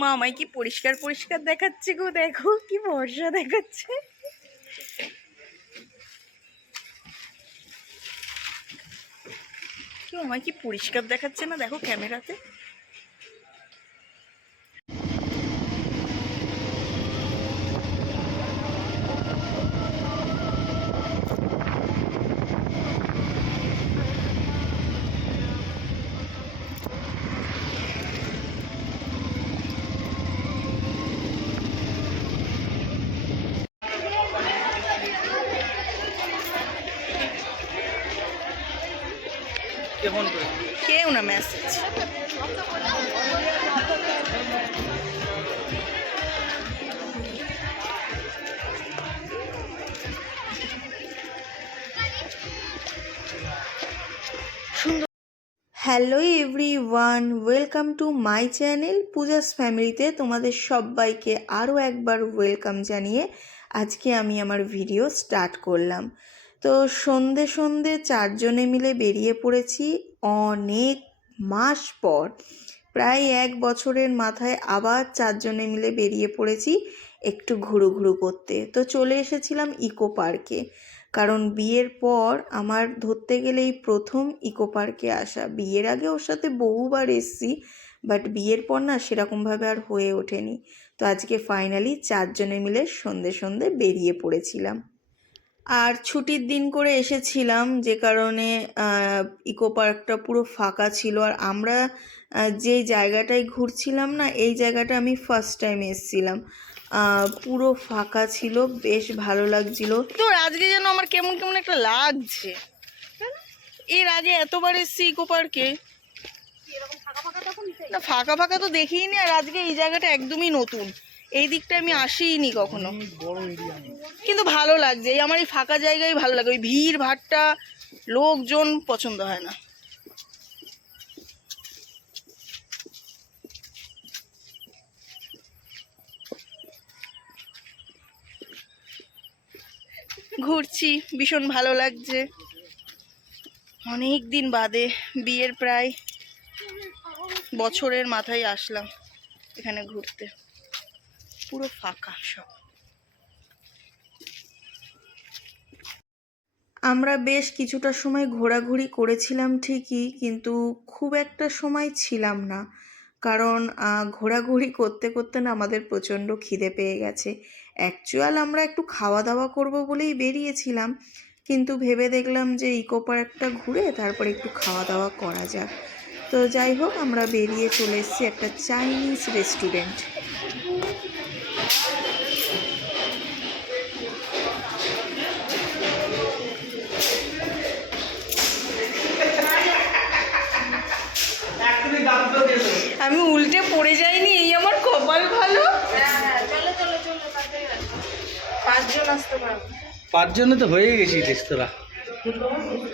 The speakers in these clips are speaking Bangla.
মা আমায় কি পরিষ্কার পরিষ্কার দেখাচ্ছে গো, দেখো কি ভরসা দেখাচ্ছে। কেউ আমায় কি পরিষ্কার দেখাচ্ছে না, দেখো ক্যামেরাতে। কেউ না, message. Hello everyone, welcome to my channel Puja's ফ্যামিলিতে তোমাদের সবাইকে আরও একবার ওয়েলকাম জানিয়ে আজকে আমি আমার ভিডিও স্টার্ট করলাম। তো সন্ধে সন্ধে চারজনে মিলে বেরিয়ে পড়েছি অনেক মাস পর, প্রায় 1 বছরের মাথায় আবার চারজনে মিলে বেরিয়ে পড়েছি একটু ঘুরু করতে। তো চলে এসেছিলাম ইকো পার্কে, কারণ বিয়ের পর আমার ধরতে গেলেই প্রথম ইকো পার্কে আসা। বিয়ের আগে ওর সাথে বহুবার এসছি, বাট বিয়ের পর না সেরকমভাবে আর হয়ে ওঠেনি। তো আজকে ফাইনালি চারজনে মিলে সন্ধে সন্ধে বেরিয়ে পড়েছিলাম। আর ছুটির দিন করে এসেছিলাম, যে কারণে ইকো পার্কটা পুরো ফাঁকা ছিল। আর আমরা যে জায়গাটায় ঘুরছিলাম না, এই জায়গাটা আমি ফার্স্ট টাইম এসেছিলাম। পুরো ফাঁকা ছিল, বেশ ভালো লাগছিল। তো আজকে যেন আমার কেমন কেমন একটা লাগছে। এর আগে এতবার এসেছি ইকো পার্কে, না ফাঁকা ফাঁকা তো দেখিনি। আর আজকে এই জায়গাটা একদমই নতুন, এই দিকটা আমি আসিনি কখনো, কিন্তু ভালো লাগছে। এই আমার এই ফাঁকা জায়গায় ভালো লাগে, ওই ভিড় ভাট্টা লোকজন পছন্দ হয় না। ঘুরছি, ভীষণ ভালো লাগছে। অনেক দিন বাদে, বিয়ের প্রায় বছরের মাথায় আসলাম এখানে ঘুরতে। পুরো ফাঁকা সব। আমরা বেশ কিছুটা সময় ঘোরাঘুরি করেছিলাম ঠিকই, কিন্তু খুব একটা সময় ছিলাম না, কারণ ঘোরাঘুরি করতে করতে না আমাদের প্রচণ্ড খিদে পেয়ে গেছে। অ্যাকচুয়াল আমরা একটু খাওয়া দাওয়া করব বলেই বেরিয়েছিলাম, কিন্তু ভেবে দেখলাম যে ইকো পার্কটা ঘুরে তারপর একটু খাওয়া দাওয়া করা যাক। তো যাই হোক, আমরা বেরিয়ে চলে এসেছি একটা চাইনিজ রেস্টুরেন্ট। আমি উল্টে পড়ে যাইনি, এই আমার কপাল ভালো। পাঁচজন আসতে পারবো। 5 জনে তো হয়ে গেছি রেস্তোরাঁ।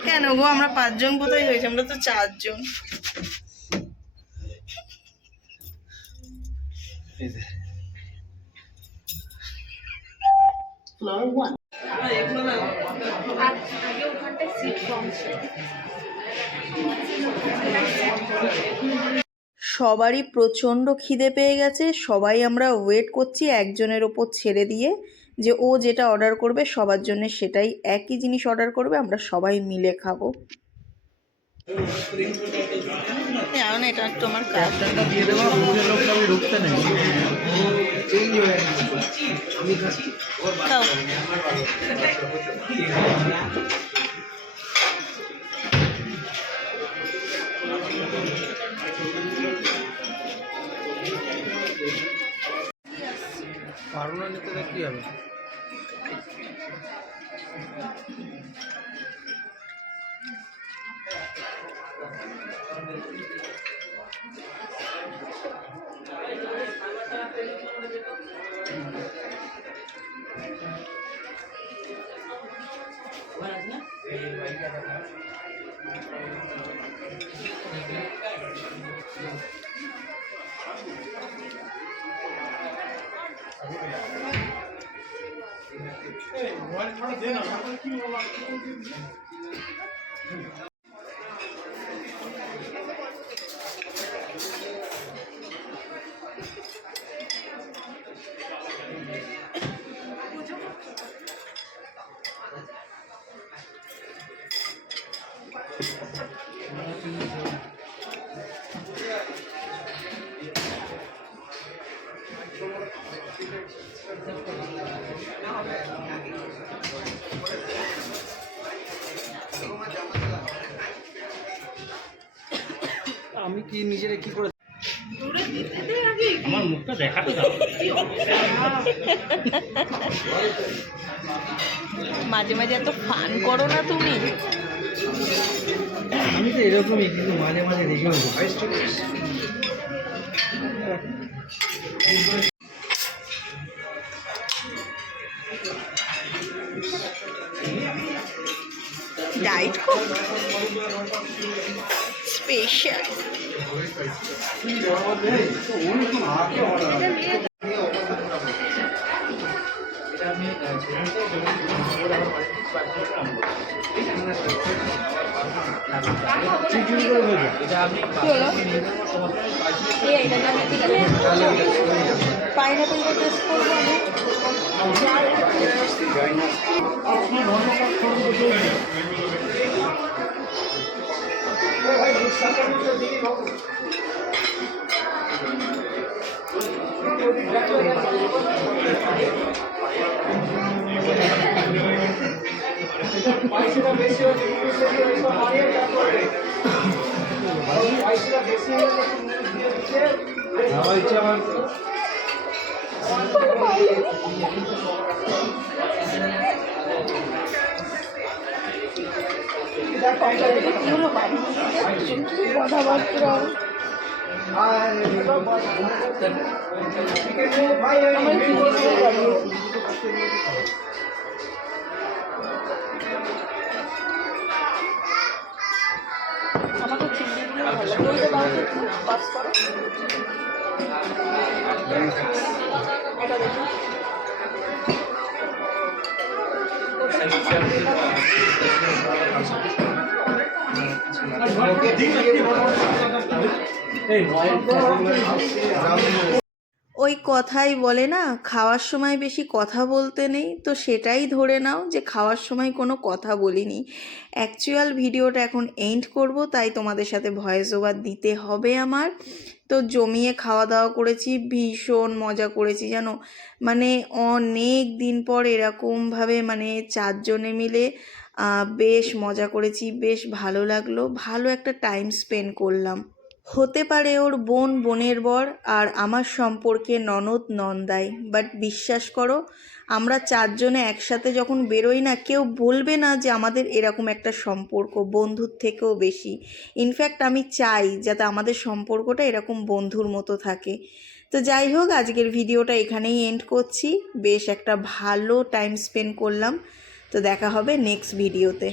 কেন গো, আমরা 5 জন কোথায় হয়েছে, আমরা তো 4 জন। সবারই প্রচণ্ড খিদে পেয়ে গেছে, সবাই আমরা ওয়েট করছি একজনের ওপর ছেড়ে দিয়ে, যে ও যেটা অর্ডার করবে সবার জন্য সেটাই একই জিনিস অর্ডার করবে, আমরা সবাই মিলে খাবো। এটা একটু আমার কাজ। খাও। পারো না নিতে তো কি হবে? আমি কি নিজেরে কি করে আমার মুখটা দেখাতে দাও। মাঝে মাঝে এত ফান করো না তুমি। আমি তো এরকমই, কিন্তু মাঝে মাঝে রেগেও যাই। ডাইট কোক স্পেশাল। পাইনাপেলটা টেস্ট করবো আমি। কথাবার্তা আমাকে চিংড়িগুলো ভালো করে দাও তো, একটু পাস করো। এটা দেখো। ওই কথাই বলে না, খাওয়ার সময় বেশি কথা বলতে নেই, তো সেটাই ধরে নাও যে খাওয়ার সময় কোনো কথা বলিনি। অ্যাকচুয়াল ভিডিওটা এখন এন্ড করব, তাই তোমাদের সাথে ভয়েস ওভার দিতে হবে আমার। তো জমিয়ে খাওয়া দাওয়া করেছি, ভীষণ মজা করেছি জানো, মানে অনেক দিন পর এরকমভাবে মানে চারজনে মিলে বেশ মজা করেছি, বেশ ভালো লাগলো, ভালো একটা টাইম স্পেন্ড করলাম। হতে পারে ওর বোন বোনের বর আর আমার সম্পর্কে ননদ নন্দাই, বাট বিশ্বাস করো আমরা চারজনে একসাথে যখন বেরোই না, কেউ বলবে না যে আমাদের এরকম একটা সম্পর্ক, বন্ধুর থেকেও বেশি। ইনফ্যাক্ট আমি চাই যাতে আমাদের সম্পর্কটা এরকম বন্ধুর মতো থাকে। তো যাই হোক, আজকের ভিডিওটা এখানেই এন্ড করছি। বেশ একটা ভালো টাইম স্পেন্ড করলাম। তো দেখা হবে নেক্সট ভিডিওতে।